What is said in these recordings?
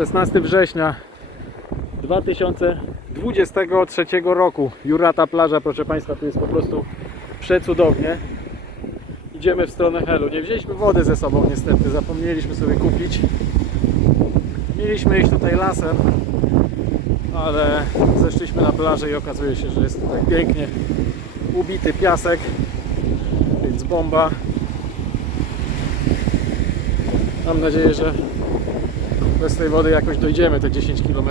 16 września 2023 roku. Jurata plaża, proszę Państwa, tu jest po prostu przecudownie. Idziemy w stronę Helu. Nie wzięliśmy wody ze sobą niestety, zapomnieliśmy sobie kupić. Mieliśmy iść tutaj lasem, ale zeszliśmy na plażę i okazuje się, że jest tutaj pięknie ubity piasek, więc bomba. Mam nadzieję, że bez tej wody jakoś dojdziemy te 10 km.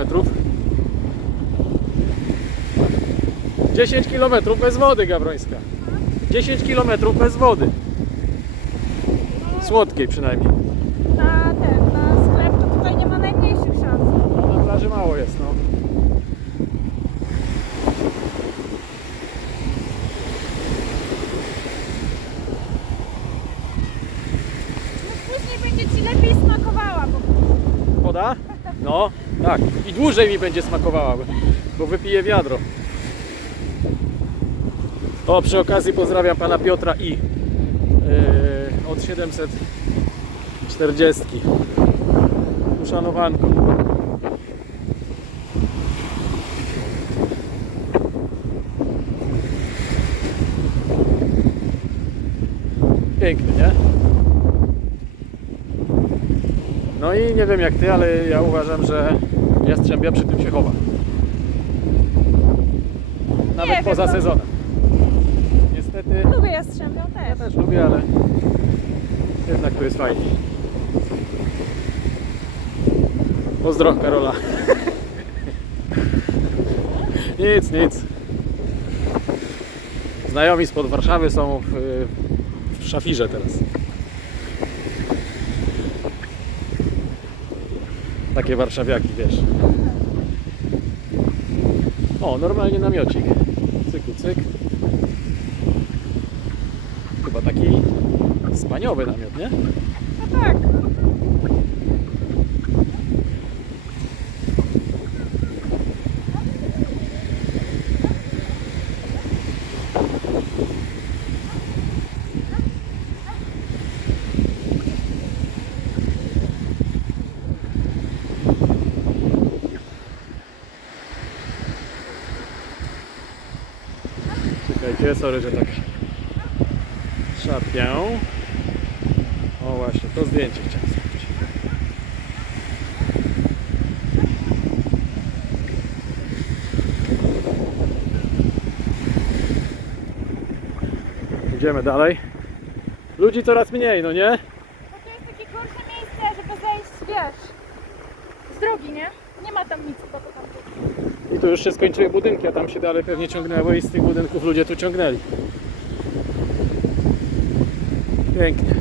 10 km bez wody, Gabrońska. 10 km bez wody. Słodkiej przynajmniej. Na ten, na sklep to tutaj nie ma najmniejszych szans. No, na plaży mało jest, no. No później będzie Ci lepiej smakowała, bo Woda? No, tak. I dłużej mi będzie smakowała, bo- wypiję wiadro. O, przy okazji pozdrawiam pana Piotra I. Yy, od 740. Uszanowanko. Piękny, nie? No i nie wiem jak ty, ale ja uważam, że Jastrzębia przy tym się chowa. Nawet wiem, poza no. sezonem. Niestety lubię jastrzębią ja też. też lubię, ale jednak tu jest fajnie. Pozdro Karola. nic, nic. Znajomi spod Warszawy są w, w szafirze teraz. Takie warszawiaki, wiesz. O, normalnie namiocik. Cyku, cyk. Chyba taki spaniowy namiot, nie? No tak. Czekajcie, sorry, że tak szarpię. O właśnie, to zdjęcie chciałem zrobić. Idziemy dalej. Ludzi coraz mniej, no nie? Bo to jest takie gorsze miejsce, żeby zejść, wiesz, z drogi, nie? Nie ma tam nic chyba po tamtym. I tu już się skończyły budynki, a tam się dalej pewnie ciągnęło i z tych budynków ludzie tu ciągnęli. Pięknie.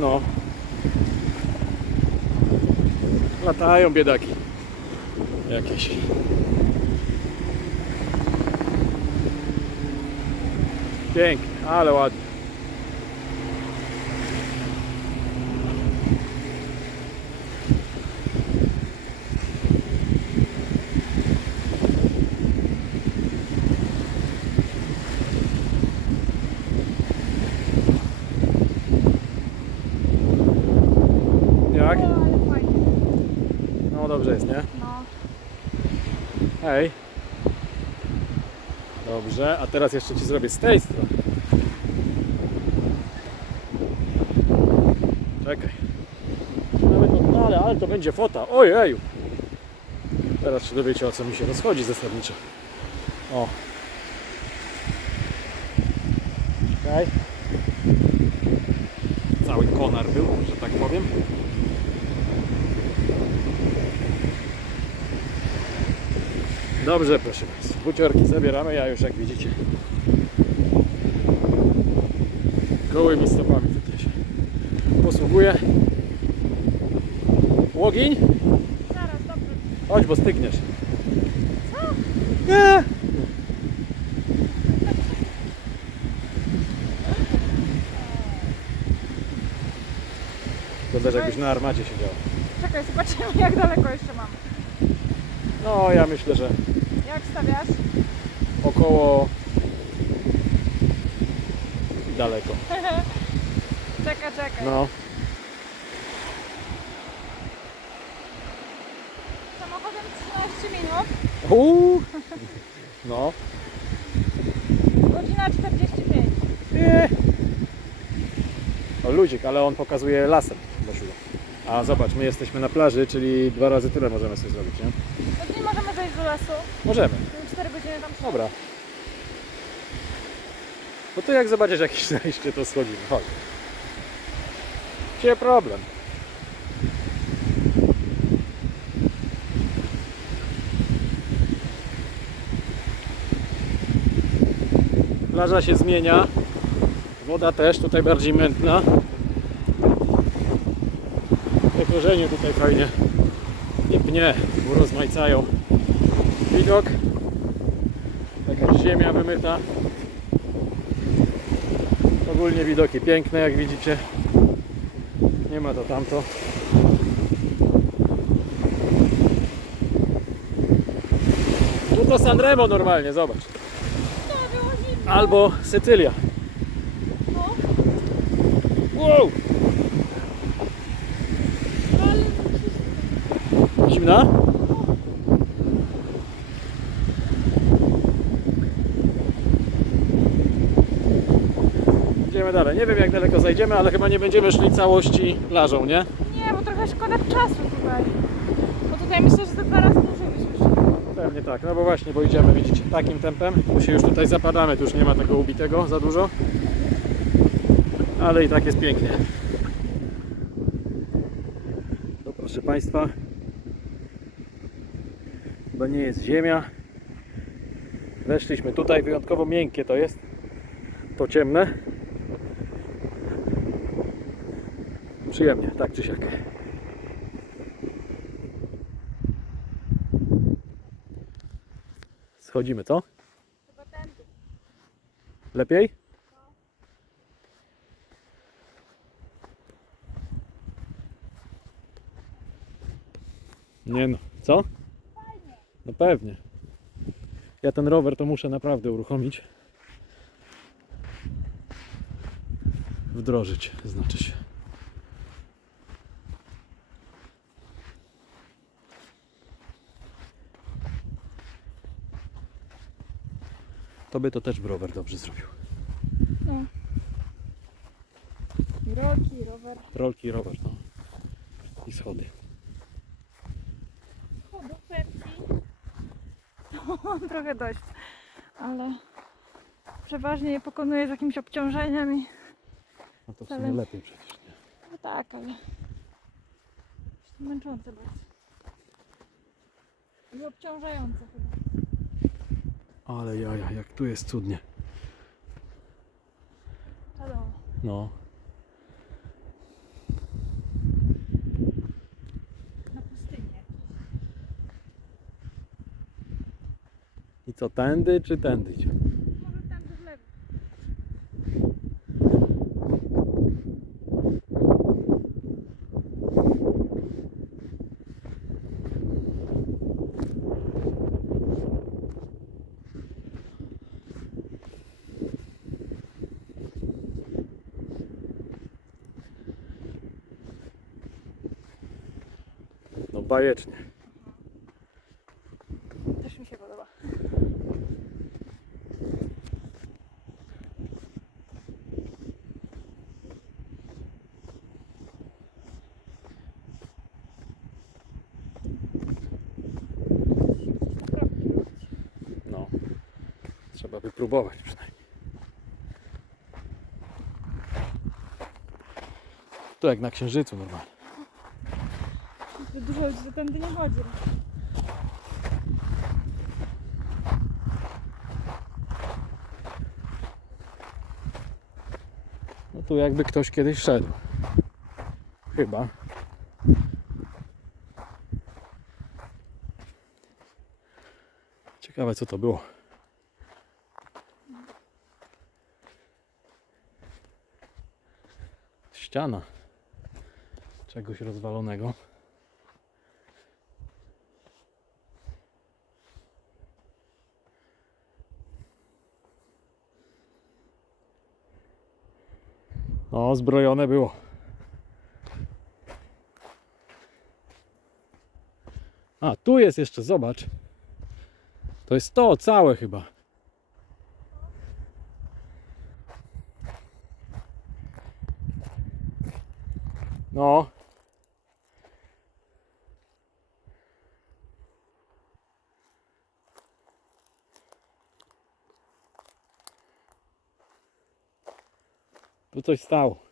No. Latają biedaki. Jakieś. Pięknie, ale ładnie. Jak? O, ale fajnie. No dobrze jest, nie? No. Hej. Dobrze, a teraz jeszcze Ci zrobię z tej strony. Czekaj. Nawet, ale, ale to będzie fota. Ojeju. Teraz się dowiecie o co mi się rozchodzi zasadniczo. O. Czekaj. Cały konar był, że tak powiem. Dobrze, proszę Państwa. Buciorki zabieramy, ja już jak widzicie gołymi stopami tutaj się posługuję. Łogiń? Zaraz, dobrze. Chodź, bo stygniesz. Nie. Wyglądasz jakbyś na armacie siedział. Czekaj, zobaczymy jak daleko jeszcze mam. No, ja myślę, że stawiasz? około daleko. Czekaj, czekaj. No. Samochodem 13 minut, Uuu. No. godzina 45. Nie. O ludzik, ale on pokazuje lasem do. A zobacz, my jesteśmy na plaży, czyli dwa razy tyle możemy sobie zrobić, nie? Lasu. Możemy. 4 godziny tam szło. Dobra. No to jak zobaczysz jakieś zejście, to schodzimy. Chodź. Gdzie problem? Plaża się zmienia. Woda też tutaj bardziej mętna. Te korzenie tutaj fajnie nie pnie, bo rozmajcają widok. Jakaś ziemia wymyta. Ogólnie widoki piękne, jak widzicie. Nie ma to tamto. Tu to Sanremo normalnie, zobacz. Albo Sycylia. No, Wow! Zimna? Dalej. Nie wiem jak daleko zajdziemy, ale chyba nie będziemy szli całości plażą, nie? nie, bo trochę szkoda czasu tutaj. Bo tutaj myślę, że te dwa razy szli. Pewnie tak, no bo właśnie, bo idziemy, widzicie, takim tempem. Tu się już tutaj zapadamy, tu już nie ma tego ubitego za dużo. Ale i tak jest pięknie. To proszę Państwa, chyba nie jest ziemia. Weszliśmy tutaj, wyjątkowo miękkie to jest. To ciemne. Przyjemnie, tak czy siak. Schodzimy, co? Lepiej? Nie no, co? No pewnie. Ja ten rower to muszę naprawdę uruchomić. Wdrożyć, znaczy się. To by to też rower dobrze zrobił. No. Rolki, i rower. Rolki i rower, no. I schody. Mam trochę dość. Ale przeważnie je pokonuję z jakimś obciążeniem i No to w sumie lepiej przecież, nie? no tak, ale męczące bardzo. I obciążające chyba. Ale jaja, jak tu jest cudnie. Czadowo. No. Na pustynię. I co, tędy czy tędy idzie? Bajecznie. Też mi się podoba. No. Trzeba by próbować przynajmniej. To jak na księżycu normalnie. Dużo ludzi tędy nie chodzi. No tu jakby ktoś kiedyś szedł. Chyba. Ciekawe co to było. Ściana czegoś rozwalonego. O, zbrojone było. A, tu jest jeszcze, zobacz. To jest to całe chyba. No. Tu coś stało.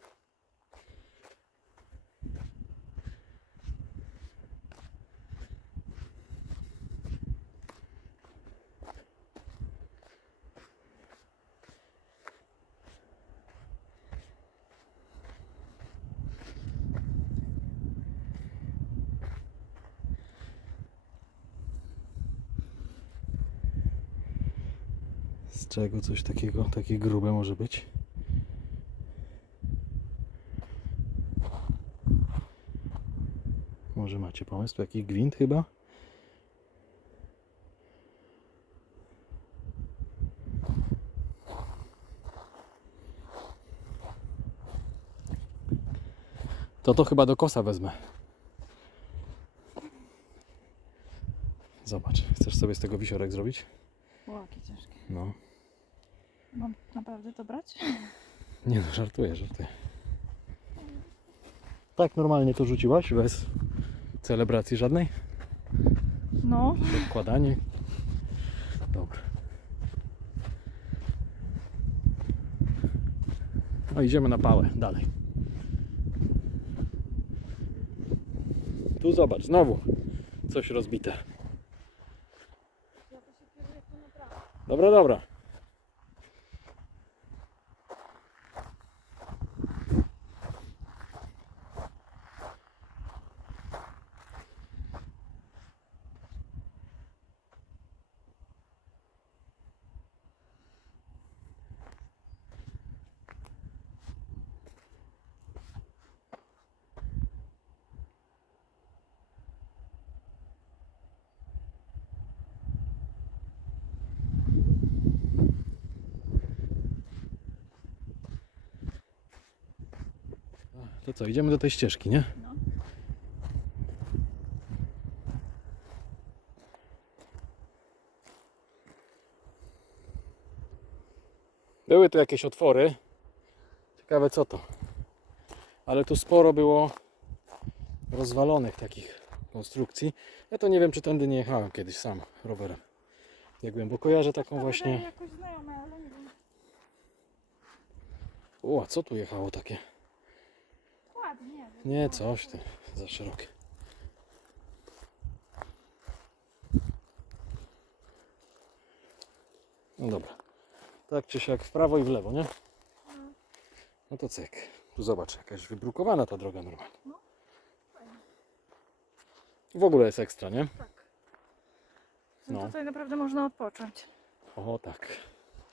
Z czego coś takiego, takie grube może być? Może macie pomysł? Tu jakiś gwint chyba? To to chyba do kosa wezmę. Zobacz, chcesz sobie z tego wisiorek zrobić? O, jakie ciężkie. No. Mam naprawdę to brać? Nie no, żartuję, żartuję. Tak normalnie to rzuciłaś, bez celebracji żadnej? No. Odkładanie? Dobra. No idziemy na pałę, dalej. Tu zobacz, znowu coś rozbite. Dobra, dobra. To co, idziemy do tej ścieżki, nie? No. Były tu jakieś otwory. Ciekawe co to. Ale tu sporo było rozwalonych takich konstrukcji. Ja to nie wiem, czy tędy nie jechałem kiedyś sam rowerem. Nie wiem, bo kojarzę taką właśnie. jakoś znajome, ale nie wiem. O, a co tu jechało takie? Nie, coś ty, za szerokie. No dobra. Tak czy siak w prawo i w lewo, nie? No to cyk. Tu zobacz, jakaś wybrukowana ta droga normalnie. No. W ogóle jest ekstra, nie? Tak. No. No. Tutaj naprawdę można odpocząć. O tak.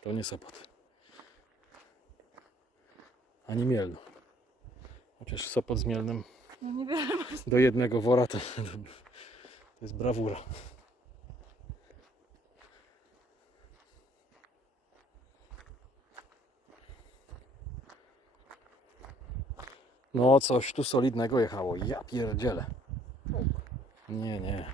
To nie Sopot. Ani Mielno. Chociaż Sopot z Mielnem No niewiele ma do jednego wora to, to, to jest brawura. No coś tu solidnego jechało. Ja pierdzielę. Nie, nie.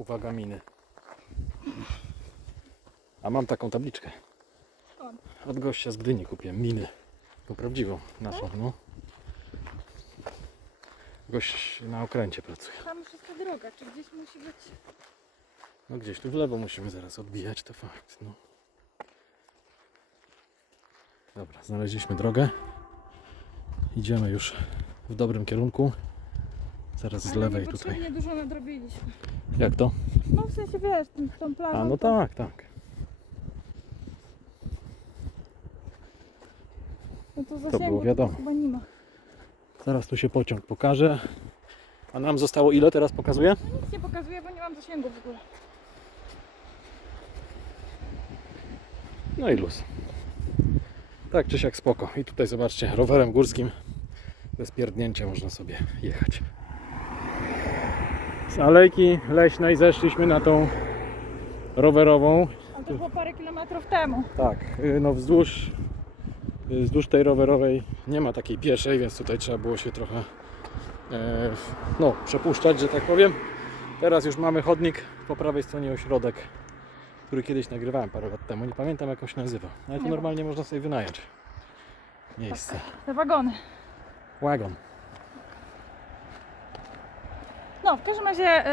Uwaga miny. A mam taką tabliczkę. Od gościa z Gdyni kupiłem miny. Tą prawdziwą naszą, no. Gość na okręcie pracuje. Tam już jest ta droga, czy gdzieś musi być. No gdzieś tu w lewo musimy zaraz odbijać, to fakt, no. Dobra, znaleźliśmy drogę. Idziemy już w dobrym kierunku. Zaraz z lewej tutaj. niepotrzebnie dużo nadrobiliśmy. Jak to? No w sensie wiesz, tą, tą plażą. A no to- tak, tak. No to było wiadomo. chyba nie ma. Zaraz tu się pociąg pokaże. A nam zostało ile teraz pokazuje? Nic nie pokazuję, bo nie mam zasięgu w ogóle. No i luz. Tak czy siak spoko. I tutaj zobaczcie, rowerem górskim bez pierdnięcia można sobie jechać. Z alejki leśnej zeszliśmy na tą rowerową. Ale to było parę kilometrów temu. Tak, y, no wzdłuż, y, wzdłuż tej rowerowej nie ma takiej pieszej, więc tutaj trzeba było się trochę e, no, przepuszczać, że tak powiem. Teraz już mamy chodnik po prawej stronie ośrodek, który kiedyś nagrywałem parę lat temu. Nie pamiętam jak on się nazywa, ale to Nie. normalnie można sobie wynająć miejsce. Te wagony. Wagon. No, w każdym razie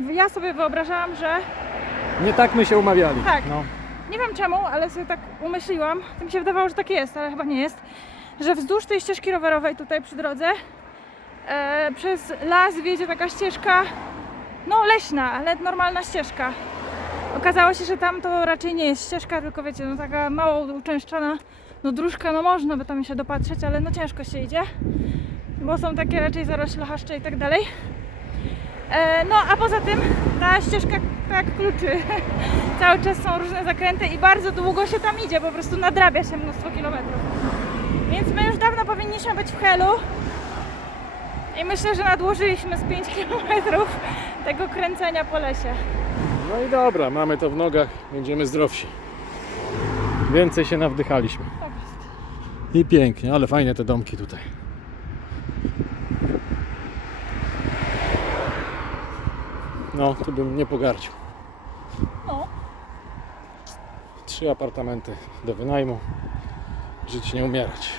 y, ja sobie wyobrażałam, że Nie tak my się umawiali. Tak. No. nie wiem czemu, ale sobie tak umyśliłam, to mi się wydawało, że tak jest, ale chyba nie jest, że wzdłuż tej ścieżki rowerowej tutaj przy drodze e, przez las wiedzie taka ścieżka, no leśna, ale normalna ścieżka. Okazało się, że tam to raczej nie jest ścieżka, tylko wiecie, no taka mało uczęszczana, no dróżka, no można by tam się dopatrzeć, ale no ciężko się idzie, bo są takie raczej zarośle chaszcze i tak dalej. E, no a poza tym ta ścieżka tak kluczy. Cały czas są różne zakręty i bardzo długo się tam idzie, po prostu nadrabia się mnóstwo kilometrów. Więc my już dawno powinniśmy być w Helu. I myślę, że nadłożyliśmy z 5 kilometrów tego kręcenia po lesie. no i dobra, mamy to w nogach, będziemy zdrowsi. Więcej się nawdychaliśmy. Tak jest. I pięknie, ale fajne te domki tutaj. No, tu bym nie pogardził. No, Trzy apartamenty do wynajmu. Żyć nie umierać.